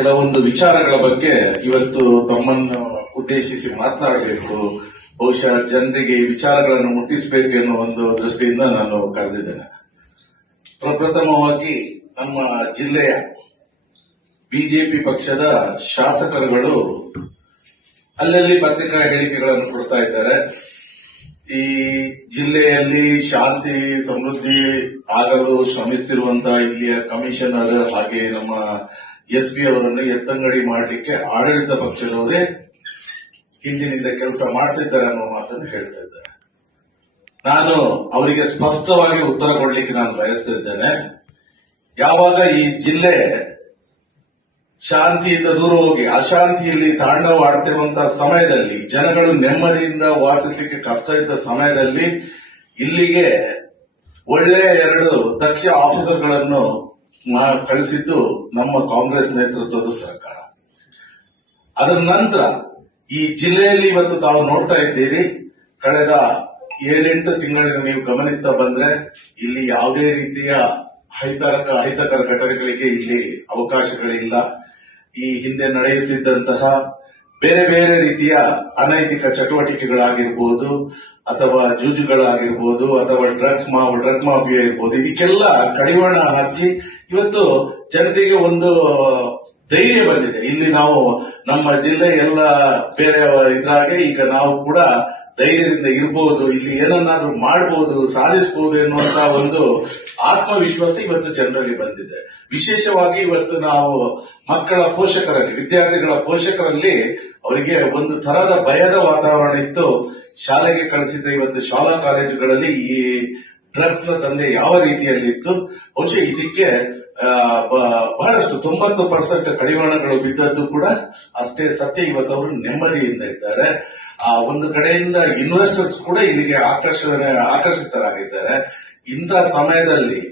ಕೆಲವೊಂದು ವಿಚಾರಗಳ ಬಗ್ಗೆ ಇವತ್ತು ತಮ್ಮನ್ನು ಉದ್ದೇಶಿಸಿ ಮಾತನಾಡಬೇಕು, ಬಹುಶಃ ಜನರಿಗೆ ಈ ವಿಚಾರಗಳನ್ನು ಮುಟ್ಟಿಸಬೇಕು ಎನ್ನುವ ಒಂದು ದೃಷ್ಟಿಯಿಂದ ನಾನು ಕರೆದಿದ್ದೇನೆ. ಪ್ರಪ್ರಥಮವಾಗಿ ನಮ್ಮ ಜಿಲ್ಲೆಯ ಬಿಜೆಪಿ ಪಕ್ಷದ ಶಾಸಕರುಗಳು ಅಲ್ಲಲ್ಲಿ ಪತ್ರಿಕಾ ಹೇಳಿಕೆಗಳನ್ನು ಕೊಡ್ತಾ ಇದ್ದಾರೆ. ಈ ಜಿಲ್ಲೆಯಲ್ಲಿ ಶಾಂತಿ ಸಮೃದ್ಧಿ ಆಗಲು ಶ್ರಮಿಸುತ್ತಿರುವಂತಹ ಇಲ್ಲಿಯ ಕಮಿಷನರ್ ಹಾಗೆ ನಮ್ಮ ಎಸ್ಪಿ ಅವರನ್ನು ಎತ್ತಂಗಡಿ ಮಾಡಲಿಕ್ಕೆ ಆಡಳಿತ ಪಕ್ಷದವರೇ ಹಿಂದಿನಿಂದ ಕೆಲಸ ಮಾಡ್ತಿದ್ದಾರೆ ಅನ್ನೋ ಮಾತನ್ನು ಹೇಳ್ತಾ ಇದ್ದಾರೆ. ನಾನು ಅವರಿಗೆ ಸ್ಪಷ್ಟವಾಗಿ ಉತ್ತರ ಕೊಡಲಿಕ್ಕೆ ನಾನು ಬಯಸ್ತಿದ್ದೇನೆ. ಯಾವಾಗ ಈ ಜಿಲ್ಲೆ ಶಾಂತಿಯಿಂದ ದೂರ ಹೋಗಿ ಅಶಾಂತಿಯಲ್ಲಿ ತಾಂಡವಾಡುತ್ತಿರುವಂತಹ ಸಮಯದಲ್ಲಿ, ಜನಗಳು ನೆಮ್ಮದಿಯಿಂದ ವಾಸಿಸಲಿಕ್ಕೆ ಕಷ್ಟ ಇದ್ದ ಸಮಯದಲ್ಲಿ ಇಲ್ಲಿಗೆ ಒಳ್ಳೆಯ 2 ದಕ್ಷ ಆಫೀಸರ್ಗಳನ್ನು ಕಳಿಸಿದ್ದು ನಮ್ಮ ಕಾಂಗ್ರೆಸ್ ನೇತೃತ್ವದ ಸರ್ಕಾರ. ಅದರ ನಂತರ ಈ ಜಿಲ್ಲೆಯಲ್ಲಿ ಇವತ್ತು ತಾವು ನೋಡ್ತಾ ಇದ್ದೀರಿ, ಕಳೆದ 7-8 ತಿಂಗಳಿಂದ ನೀವು ಗಮನಿಸ್ತಾ ಬಂದ್ರೆ ಇಲ್ಲಿ ಯಾವುದೇ ರೀತಿಯ ಅಹಿತಕರ ಘಟನೆಗಳಿಗೆ ಇಲ್ಲಿ ಅವಕಾಶಗಳಿಲ್ಲ. ಈ ಹಿಂದೆ ನಡೆಯುತ್ತಿದ್ದಂತಹ ಬೇರೆ ಬೇರೆ ರೀತಿಯ ಅನೈತಿಕ ಚಟುವಟಿಕೆಗಳಾಗಿರ್ಬೋದು, ಅಥವಾ ಜೂಜುಗಳಾಗಿರ್ಬೋದು, ಅಥವಾ ಡ್ರಗ್ ಮಾಫಿಯಾ ಇರ್ಬೋದು, ಇದಕ್ಕೆಲ್ಲ ಕಡಿವಾಣ ಹಾಕಿ ಇವತ್ತು ಜನರಿಗೆ ಒಂದು ಧೈರ್ಯ ಬಂದಿದೆ. ಇಲ್ಲಿ ನಾವು ನಮ್ಮ ಜಿಲ್ಲೆ ಎಲ್ಲ ಬೇರೆ ಇದ್ರಾಗೆ ಈಗ ನಾವು ಕೂಡ ಧೈರ್ಯದಿಂದ ಇರಬಹುದು, ಇಲ್ಲಿ ಏನನ್ನಾದ್ರೂ ಮಾಡಬಹುದು, ಸಾಧಿಸಬಹುದು ಎನ್ನುವಂತಹ ಒಂದು ಆತ್ಮವಿಶ್ವಾಸ ಇವತ್ತು ಜನರಲ್ಲಿ ಬಂದಿದೆ. ವಿಶೇಷವಾಗಿ ಇವತ್ತು ನಾವು ಮಕ್ಕಳ ಪೋಷಕರಲ್ಲಿ, ವಿದ್ಯಾರ್ಥಿಗಳ ಪೋಷಕರಲ್ಲಿ ಅವರಿಗೆ ಒಂದು ತರದ ಭಯದ ವಾತಾವರಣ ಇತ್ತು. ಶಾಲೆಗೆ ಕಳಿಸಿದ್ದ ಇವತ್ತು ಶಾಲಾ ಕಾಲೇಜುಗಳಲ್ಲಿ ಈ ಡ್ರಗ್ಸ್ ನ ದಂಧೆ ಯಾವ ರೀತಿಯಲ್ಲಿತ್ತು, ಬಹುಶಃ ಇದಕ್ಕೆ ಬಹಳಷ್ಟು 90% ಕಡಿವಾಣಗಳು ಬಿದ್ದದ್ದು ಕೂಡ ಅಷ್ಟೇ ಸತ್ಯ. ಇವತ್ತು ಅವರು ನೆಮ್ಮದಿಯಿಂದ ಇದ್ದಾರೆ. ಒಂದು ಕಡೆಯಿಂದ ಇನ್ವೆಸ್ಟರ್ಸ್ ಕೂಡ ಇಲ್ಲಿಗೆ ಆಕರ್ಷಿತರಾಗಿದ್ದಾರೆ. ಇಂಥ ಸಮಯದಲ್ಲಿ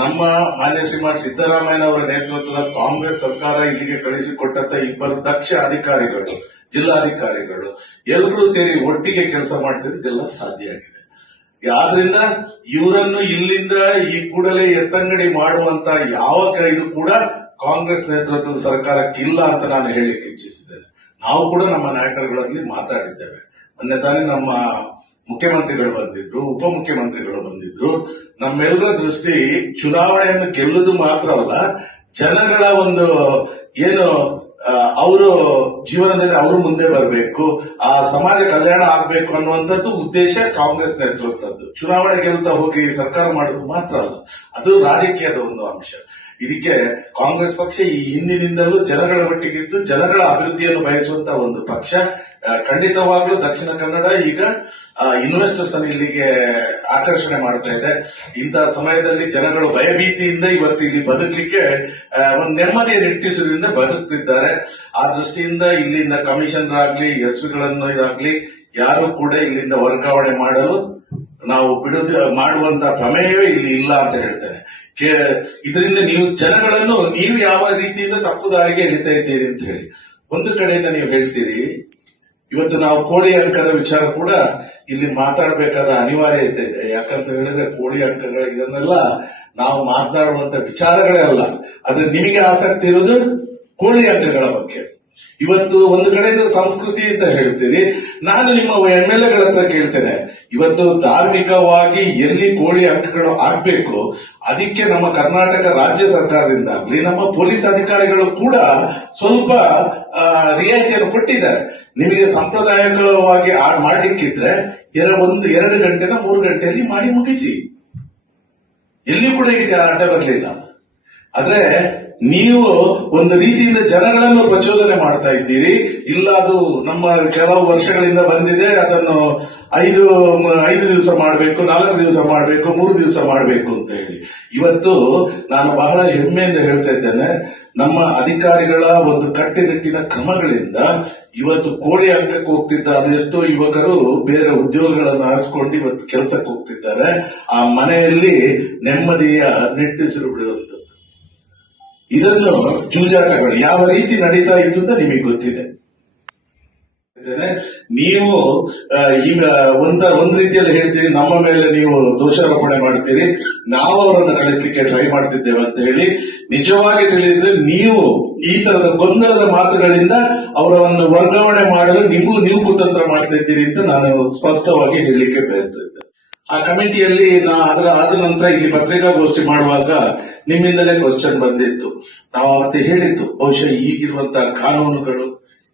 ನಮ್ಮ ಮಾನ್ಯ ಶ್ರೀಮಾನ್ ಸಿದ್ದರಾಮಯ್ಯನವರ ನೇತೃತ್ವದ ಕಾಂಗ್ರೆಸ್ ಸರ್ಕಾರ ಇಲ್ಲಿಗೆ ಕಳಿಸಿಕೊಟ್ಟಂತ 2 ದಕ್ಷ ಅಧಿಕಾರಿಗಳು, ಜಿಲ್ಲಾಧಿಕಾರಿಗಳು ಎಲ್ಲರೂ ಸೇರಿ ಒಟ್ಟಿಗೆ ಕೆಲಸ ಮಾಡ್ತಿದ್ದೆಲ್ಲ ಸಾಧ್ಯ ಆಗಿದೆ. ಆದ್ರಿಂದ ಇವರನ್ನು ಇಲ್ಲಿಂದ ಈ ಕೂಡಲೇ ಎತ್ತಂಗಡಿ ಮಾಡುವಂತ ಯಾವ ಇದು ಕೂಡ ಕಾಂಗ್ರೆಸ್ ನೇತೃತ್ವದ ಸರ್ಕಾರಕ್ಕಿಲ್ಲ ಅಂತ ನಾನು ಹೇಳಲಿಕ್ಕೆ ಇಚ್ಛಿಸಿದ್ದೇನೆ. ನಾವು ಕೂಡ ನಮ್ಮ ನಾಯಕರುಗಳಲ್ಲಿ ಮಾತಾಡಿದ್ದೇವೆ. ಮೊನ್ನೆ ತಾನೇ ನಮ್ಮ ಮುಖ್ಯಮಂತ್ರಿಗಳು ಬಂದಿದ್ರು, ಉಪಮುಖ್ಯಮಂತ್ರಿಗಳು ಬಂದಿದ್ರು. ನಮ್ಮೆಲ್ಲರ ದೃಷ್ಟಿ ಚುನಾವಣೆಯನ್ನು ಗೆಲ್ಲುವುದು ಮಾತ್ರ ಅಲ್ಲ, ಜನಗಳ ಒಂದು ಏನು ಅವರು ಜೀವನದಲ್ಲಿ ಅವರು ಮುಂದೆ ಬರಬೇಕು, ಆ ಸಮಾಜ ಕಲ್ಯಾಣ ಆಗಬೇಕು ಅನ್ನುವಂಥದ್ದು ಉದ್ದೇಶ ಕಾಂಗ್ರೆಸ್ ನೇತೃತ್ವದ್ದು. ಚುನಾವಣೆ ಗೆಲ್ತಾ ಹೋಗಿ ಸರ್ಕಾರ ಮಾಡೋದು ಮಾತ್ರ ಅಲ್ಲ, ಅದು ರಾಜಕೀಯದ ಒಂದು ಅಂಶ. ಇದಕ್ಕೆ ಕಾಂಗ್ರೆಸ್ ಪಕ್ಷ ಈ ಹಿಂದಿನಿಂದಲೂ ಜನಗಳ ಒಟ್ಟಿಗಿದ್ದು ಜನಗಳ ಅಭಿವೃದ್ಧಿಯನ್ನು ಬಯಸುವಂತಹ ಒಂದು ಪಕ್ಷ. ಖಂಡಿತವಾಗ್ಲೂ ದಕ್ಷಿಣ ಕನ್ನಡ ಈಗ ಇನ್ವೆಸ್ಟರ್ಸ್ ಅನ್ನು ಇಲ್ಲಿಗೆ ಆಕರ್ಷಣೆ ಮಾಡ್ತಾ ಇದೆ. ಇಂತಹ ಸಮಯದಲ್ಲಿ ಜನಗಳು ಭಯಭೀತಿಯಿಂದ ಇವತ್ತು ಇಲ್ಲಿ ಬದುಕಲಿಕ್ಕೆ ಒಂದು ನೆಮ್ಮದಿಯ ನಿಟ್ಟಿಸುವುದರಿಂದ ಬದುಕ್ತಿದ್ದಾರೆ. ಆ ದೃಷ್ಟಿಯಿಂದ ಇಲ್ಲಿಂದ ಕಮಿಷನರ್ ಆಗ್ಲಿ, ಎಸ್ಪಿಗಳನ್ನು ಇದಾಗ್ಲಿ ಯಾರು ಕೂಡ ಇಲ್ಲಿಂದ ವರ್ಗಾವಣೆ ಮಾಡಲು ನಾವು ಮಾಡುವಂತ ಪ್ರಮೇಯವೇ ಇಲ್ಲಿ ಇಲ್ಲ ಅಂತ ಹೇಳ್ತೇನೆ. ಇದರಿಂದ ನೀವು ಜನಗಳನ್ನು ನೀವು ಯಾವ ರೀತಿಯಿಂದ ತಪ್ಪು ದಾರಿಗೆ ಎಳಿತಾ ಇದ್ದೀರಿ ಅಂತ ಹೇಳಿ ಒಂದು ಕಡೆಯಿಂದ ನೀವು ಹೇಳ್ತೀರಿ. ಇವತ್ತು ನಾವು ಕೋಳಿ ಅಂಕದ ವಿಚಾರ ಕೂಡ ಇಲ್ಲಿ ಮಾತಾಡಬೇಕಾದ ಅನಿವಾರ್ಯತೆ ಇದೆ. ಯಾಕಂತ ಹೇಳಿದ್ರೆ ಕೋಳಿ ಅಂಕಗಳು ಇದನ್ನೆಲ್ಲ ನಾವು ಮಾತನಾಡುವಂತ ವಿಚಾರಗಳೇ ಅಲ್ಲ. ಆದ್ರೆ ನಿಮಗೆ ಆಸಕ್ತಿ ಇರುವುದು ಕೋಳಿ ಅಂಕಗಳ ಬಗ್ಗೆ. ಇವತ್ತು ಒಂದು ಕಡೆಯಿಂದ ಸಂಸ್ಕೃತಿ ಅಂತ ಹೇಳ್ತೀರಿ. ನಾನು ನಿಮ್ಮ MLA ಹತ್ರ ಕೇಳ್ತೇನೆ, ಇವತ್ತು ಧಾರ್ಮಿಕವಾಗಿ ಎಲ್ಲಿ ಕೋಳಿ ಅಂಕಗಳು ಆಗ್ಬೇಕು ಅದಕ್ಕೆ ನಮ್ಮ ಕರ್ನಾಟಕ ರಾಜ್ಯ ಸರ್ಕಾರದಿಂದ ಆಗ್ಲಿ, ನಮ್ಮ ಪೊಲೀಸ್ ಅಧಿಕಾರಿಗಳು ಕೂಡ ಸ್ವಲ್ಪ ರಿಯಾಯಿತಿಯನ್ನು ಕೊಟ್ಟಿದ್ದಾರೆ. ನಿಮಗೆ ಸಾಂಪ್ರದಾಯಿಕವಾಗಿ ಮಾಡ್ಲಿಕ್ಕಿದ್ರೆ 2 ಗಂಟೆನ 3 ಗಂಟೆಯಲ್ಲಿ ಮಾಡಿ ಮುಗಿಸಿ. ಎಲ್ಲಿಯೂ ಕೂಡ ಇದಕ್ಕೆ ಅಡ್ಡ ಬರಲಿಲ್ಲ. ಆದ್ರೆ ನೀವು ಒಂದು ರೀತಿಯಿಂದ ಜನಗಳನ್ನು ಪ್ರಚೋದನೆ ಮಾಡ್ತಾ ಇದ್ದೀರಿ. ಇಲ್ಲ, ಅದು ನಮ್ಮ ಕೆಲವು ವರ್ಷಗಳಿಂದ ಬಂದಿದೆ, ಅದನ್ನು 5 ದಿವಸ ಮಾಡಬೇಕು, 4 ದಿವಸ ಮಾಡಬೇಕು, 3 ದಿವಸ ಮಾಡಬೇಕು ಅಂತ ಹೇಳಿ. ಇವತ್ತು ನಾನು ಬಹಳ ಹೆಮ್ಮೆಯಿಂದ ಹೇಳ್ತಾ ಇದ್ದೇನೆ, ನಮ್ಮ ಅಧಿಕಾರಿಗಳ ಒಂದು ಕಟ್ಟುನಿಟ್ಟಿನ ಕ್ರಮಗಳಿಂದ ಇವತ್ತು ಕೋಳಿ ಅಂಕಕ್ಕೆ ಹೋಗ್ತಿದ್ದ ಅದೆಷ್ಟೋ ಯುವಕರು ಬೇರೆ ಉದ್ಯೋಗಗಳನ್ನು ಆರಿಸಿಕೊಂಡು ಇವತ್ತು ಕೆಲಸಕ್ಕೆ ಹೋಗ್ತಿದ್ದಾರೆ. ಆ ಮನೆಯಲ್ಲಿ ನೆಮ್ಮದಿಯ ನಿಟ್ಟುಸಿರು ಬಿಡುವಂಥದ್ದು. ಇದನ್ನು ಜೂಜಾಟಗಳು ಯಾವ ರೀತಿ ನಡೀತಾ ಇತ್ತು ಅಂತ ನಿಮಗೆ ಗೊತ್ತಿದೆ. ನೀವು ಈಗ ಒಂದ್ ರೀತಿಯಲ್ಲಿ ಹೇಳ್ತೀರಿ, ನಮ್ಮ ಮೇಲೆ ನೀವು ದೋಷಾರೋಪಣೆ ಮಾಡ್ತೀರಿ, ನಾವು ಅವರನ್ನು ಕಳಿಸ್ಲಿಕ್ಕೆ ಟ್ರೈ ಮಾಡ್ತಿದ್ದೇವೆ ಅಂತ ಹೇಳಿ. ನಿಜವಾಗಿ ತಿಳಿದ್ರೆ ನೀವು ಈ ತರದ ಗೊಂದಲದ ಮಾತುಗಳಿಂದ ಅವರನ್ನು ವರ್ಗಾವಣೆ ಮಾಡಲು ನೀವು ಕುತಂತ್ರ ಮಾಡ್ತಿದ್ದೀರಿ ಅಂತ ನಾನು ಸ್ಪಷ್ಟವಾಗಿ ಹೇಳಲಿಕ್ಕೆ ಬಯಸ್ತಾ ಇದ್ದೆ. ಆ ಕಮಿಟಿಯಲ್ಲಿ ಆದ ನಂತರ ಇಲ್ಲಿ ಪತ್ರಿಕಾಗೋಷ್ಠಿ ಮಾಡುವಾಗ ನಿಮ್ಮಿಂದಲೇ ಕ್ವಶನ್ ಬಂದಿತ್ತು. ನಾವು ಮತ್ತೆ ಹೇಳಿದ್ದು, ಬಹುಶಃ ಈಗಿರುವಂತಹ ಕಾನೂನುಗಳು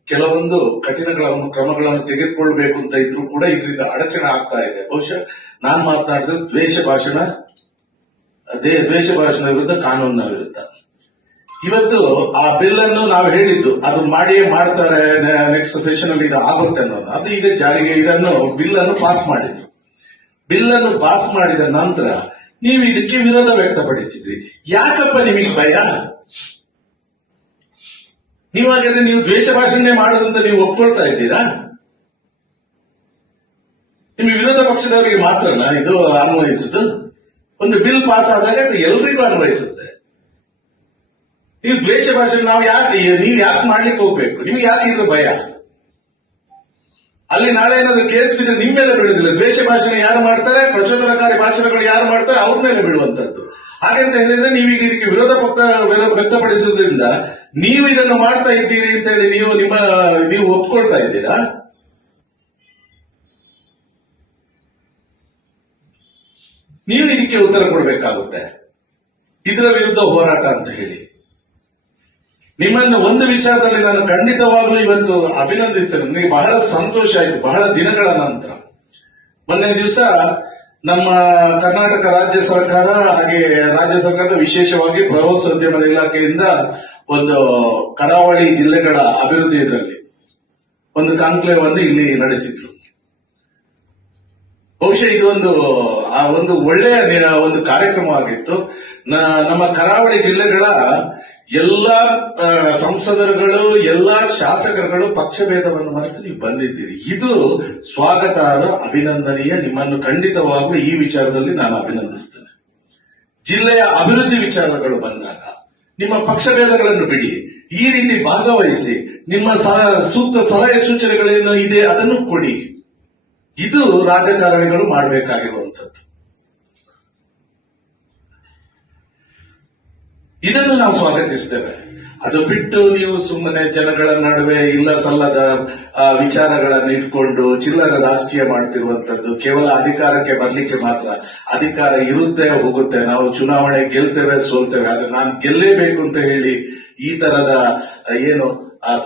ಕೆಲವೊಂದು ಕಠಿಣ ಕ್ರಮಗಳನ್ನು ತೆಗೆದುಕೊಳ್ಬೇಕು ಅಂತ ಇದ್ರು ಕೂಡ ಇದರಿಂದ ಅಡಚಣೆ ಆಗ್ತಾ ಇದೆ. ಬಹುಶಃ ನಾನು ಮಾತನಾಡಿದ್ರೆ ದ್ವೇಷ ಭಾಷಣ ವಿರುದ್ಧ, ಕಾನೂನಿನ ವಿರುದ್ಧ. ಇವತ್ತು ಆ ಬಿಲ್ ಅನ್ನು ನಾವು ಹೇಳಿದ್ದು ಅದು ಮಾಡಿಯೇ ಮಾಡ್ತಾರೆ, ನೆಕ್ಸ್ಟ್ ಸೆಷನ್ ಅಲ್ಲಿ ಇದು ಆಗುತ್ತೆ ಅನ್ನೋದು, ಅದು ಈಗ ಜಾರಿಗೆ ಬಿಲ್ ಅನ್ನು ಪಾಸ್ ಮಾಡಿದ್ರು. ಬಿಲ್ ಅನ್ನು ಪಾಸ್ ಮಾಡಿದ ನಂತರ ನೀವು ಇದಕ್ಕೆ ವಿರೋಧ ವ್ಯಕ್ತಪಡಿಸಿದ್ರಿ. ಯಾಕಪ್ಪ ನಿಮಗೆ ಭಯ? ನೀವಾಗಾದ್ರೆ ನೀವು ದ್ವೇಷ ಭಾಷಣೆ ಮಾಡೋದಂತ ನೀವು ಒಪ್ಕೊಳ್ತಾ ಇದ್ದೀರಾ? ನಿಮಗೆ ವಿರೋಧ ಪಕ್ಷದವರಿಗೆ ಮಾತ್ರನಾ ಇದು ಅನ್ವಯಿಸುದು? ಒಂದು ಬಿಲ್ ಪಾಸ್ ಆದಾಗ ಅದು ಎಲ್ರಿಗೂ ಅನ್ವಯಿಸುತ್ತೆ. ನೀವು ದ್ವೇಷ ಭಾಷೆ ನೀವು ಯಾಕೆ ಮಾಡ್ಲಿಕ್ಕೆ ಹೋಗ್ಬೇಕು? ನಿಮ್ಗೆ ಯಾಕೆ ಇದ್ರ ಭಯ? ಅಲ್ಲಿ ನಾಳೆ ಏನಾದ್ರು ಕೇಸ್ ಬಿದ್ದರೆ ನಿಮ್ಮ ಮೇಲೆ ಬೀಳುದಿಲ್ಲ. ದ್ವೇಷ ಭಾಷಣ ಯಾರು ಮಾಡ್ತಾರೆ, ಪ್ರಚೋದನಕಾರಿ ಭಾಷಣಗಳು ಯಾರು ಮಾಡ್ತಾರೆ, ಅವ್ರ ಮೇಲೆ ಬೀಳುವಂತದ್ದು. ಹಾಗಂತ ಹೇಳಿದ್ರೆ ನೀವೀಗ ಇದಕ್ಕೆ ವಿರೋಧ ವ್ಯಕ್ತಪಡಿಸುವುದರಿಂದ ನೀವು ಇದನ್ನು ಮಾಡ್ತಾ ಇದ್ದೀರಿ ಅಂತ ಹೇಳಿ ನೀವು ಒಪ್ಕೊಳ್ತಾ ಇದ್ದೀರಾ? ನೀವು ಇದಕ್ಕೆ ಉತ್ತರ ಕೊಡಬೇಕಾಗುತ್ತೆ. ಇದರ ವಿರುದ್ಧ ಹೋರಾಟ ಅಂತ ಹೇಳಿ ನಿಮ್ಮನ್ನು ಒಂದು ವಿಚಾರದಲ್ಲಿ ನಾನು ಖಂಡಿತವಾಗ್ಲೂ ಇವತ್ತು ಅಭಿನಂದಿಸ್ತೇನೆ. ನನಗೆ ಬಹಳ ಸಂತೋಷ ಆಯಿತು. ಬಹಳ ದಿನಗಳ ನಂತರ ಮೊನ್ನೆ ದಿವಸ ನಮ್ಮ ಕರ್ನಾಟಕ ರಾಜ್ಯ ಸರ್ಕಾರ ಹಾಗೆ ರಾಜ್ಯ ಸರ್ಕಾರದ ವಿಶೇಷವಾಗಿ ಪ್ರವಾಸೋದ್ಯಮ ಇಲಾಖೆಯಿಂದ ಒಂದು ಕರಾವಳಿ ಜಿಲ್ಲೆಗಳ ಅಭಿವೃದ್ಧಿ ಇದರಲ್ಲಿ ಒಂದು ಕಾನ್ಕ್ಲೇವ್ ಅನ್ನು ಇಲ್ಲಿ ನಡೆಸಿದ್ರು. ಬಹುಶಃ ಇದು ಒಂದು ಒಳ್ಳೆಯ ಒಂದು ಕಾರ್ಯಕ್ರಮವಾಗಿತ್ತು. ನಮ್ಮ ಕರಾವಳಿ ಜಿಲ್ಲೆಗಳ ಎಲ್ಲಾ ಸಂಸದರುಗಳು, ಎಲ್ಲಾ ಶಾಸಕರುಗಳು ಪಕ್ಷಭೇದವನ್ನು ಮರೆತು ನೀವು ಬಂದಿದ್ದೀರಿ. ಇದು ಸ್ವಾಗತಾರ್ಹ, ಅಭಿನಂದನೀಯ. ನಿಮ್ಮನ್ನು ಖಂಡಿತವಾಗ್ಲೂ ಈ ವಿಚಾರದಲ್ಲಿ ನಾನು ಅಭಿನಂದಿಸ್ತೇನೆ. ಜಿಲ್ಲೆಯ ಅಭಿವೃದ್ಧಿ ವಿಚಾರಗಳು ಬಂದಾಗ ನಿಮ್ಮ ಪಕ್ಷಭೇದಗಳನ್ನು ಬಿಡಿ, ಈ ರೀತಿ ಭಾಗವಹಿಸಿ, ನಿಮ್ಮ ಸೂಕ್ತ ಸಲಹೆ ಸೂಚನೆಗಳೇನು ಇದೆ ಅದನ್ನು ಕೊಡಿ. ಇದು ರಾಜಕಾರಣಿಗಳು ಮಾಡಬೇಕಾಗಿರುವಂತದ್ದು. ಇದನ್ನು ನಾವು ಸ್ವಾಗತಿಸ್ತೇವೆ. ಅದು ಬಿಟ್ಟು ನೀವು ಸುಮ್ಮನೆ ಜನಗಳ ನಡುವೆ ಇಲ್ಲ ಸಲ್ಲದ ವಿಚಾರಗಳನ್ನು ಇಟ್ಕೊಂಡು ಚಿಲ್ಲರ ರಾಜಕೀಯ ಮಾಡ್ತಿರುವಂತದ್ದು, ಕೇವಲ ಅಧಿಕಾರಕ್ಕೆ ಬರ್ಲಿಕ್ಕೆ ಮಾತ್ರ. ಅಧಿಕಾರ ಇರುತ್ತೆ ಹೋಗುತ್ತೆ, ನಾವು ಚುನಾವಣೆ ಗೆಲ್ತೇವೆ ಸೋಲ್ತೇವೆ, ಆದ್ರೆ ನಾನು ಗೆಲ್ಲೇಬೇಕು ಅಂತ ಹೇಳಿ ಈ ತರದ ಏನು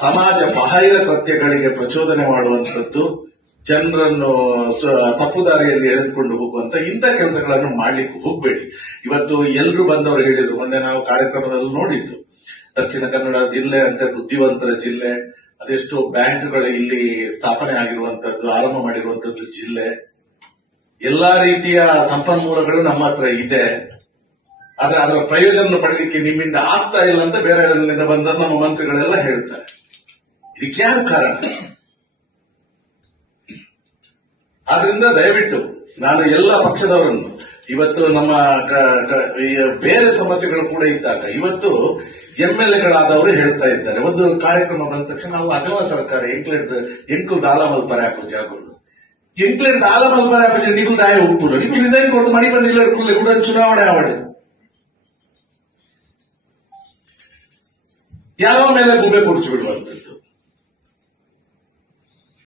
ಸಮಾಜ ಬಾಹಿರ ಕೃತ್ಯಗಳಿಗೆ ಪ್ರಚೋದನೆ ಮಾಡುವಂತದ್ದು, ಜನರನ್ನು ತಪ್ಪು ದಾರಿಯಲ್ಲಿ ಎಳೆದುಕೊಂಡು ಹೋಗುವಂತ ಇಂಥ ಕೆಲಸಗಳನ್ನು ಮಾಡ್ಲಿಕ್ಕೆ ಹೋಗ್ಬೇಡಿ. ಇವತ್ತು ಎಲ್ರು ಬಂದವರು ಹೇಳಿದ್ರು, ಮೊನ್ನೆ ನಾವು ಕಾರ್ಯಕ್ರಮದಲ್ಲಿ ನೋಡಿದ್ದು, ದಕ್ಷಿಣ ಕನ್ನಡ ಜಿಲ್ಲೆ ಅಂತ ಬುದ್ಧಿವಂತರ ಜಿಲ್ಲೆ, ಅದೆಷ್ಟೋ ಬ್ಯಾಂಕ್ಗಳು ಇಲ್ಲಿ ಸ್ಥಾಪನೆ ಆಗಿರುವಂತದ್ದು, ಆರಂಭ ಮಾಡಿರುವಂತದ್ದು ಜಿಲ್ಲೆ, ಎಲ್ಲಾ ರೀತಿಯ ಸಂಪನ್ಮೂಲಗಳು ನಮ್ಮ ಹತ್ರ ಇದೆ. ಆದ್ರೆ ಅದರ ಪ್ರಯೋಜನ ಪಡೆಯಲಿಕ್ಕೆ ನಿಮ್ಮಿಂದ ಆಗ್ತಾ ಇಲ್ಲ ಅಂತ ಬೇರೆ ಬಂದ ನಮ್ಮ ಮಂತ್ರಿಗಳೆಲ್ಲ ಹೇಳ್ತಾರೆ. ಇದಕ್ಕೆ ಯಾರು ಕಾರಣ? ಆದ್ರಿಂದ ದಯವಿಟ್ಟು ನಾನು ಎಲ್ಲ ಪಕ್ಷದವರನ್ನು, ಇವತ್ತು ನಮ್ಮ ಬೇರೆ ಸಮಸ್ಯೆಗಳು ಕೂಡ ಇದ್ದಾಗ ಇವತ್ತು MLAಗಳಾದವರು ಹೇಳ್ತಾ ಇದ್ದಾರೆ, ಒಂದು ಕಾರ್ಯಕ್ರಮ ಬಂದ ತಕ್ಷಣ ನಾವು ಅಗವ ಸರ್ಕಾರ ಎಂಕ್ಲು ದಾಲಮಲ್ ಪರ್ಯಾಪು ಜಾಗಗಳು ಎಂಕ್ಲೆಂಟ್ ದಾಲಮಲ್ ಪರ್ಯಾಪು ನಿಗುಲ್ ದಾಯ ಉಪ್ಪು ನಿಗುಲ್ ರಿಸೈನ್ ಕೊಟ್ಟು ಮಣಿ ಬಂದಿಲ್ಲ ಕೂಡ ಚುನಾವಣೆ ಆವಡೆ ಯಾವ ಮೇಲೆ ಗುಬ್ಬೆ ಕೊಡಿಸಿ ಬಿಡುವಂತದ್ದು.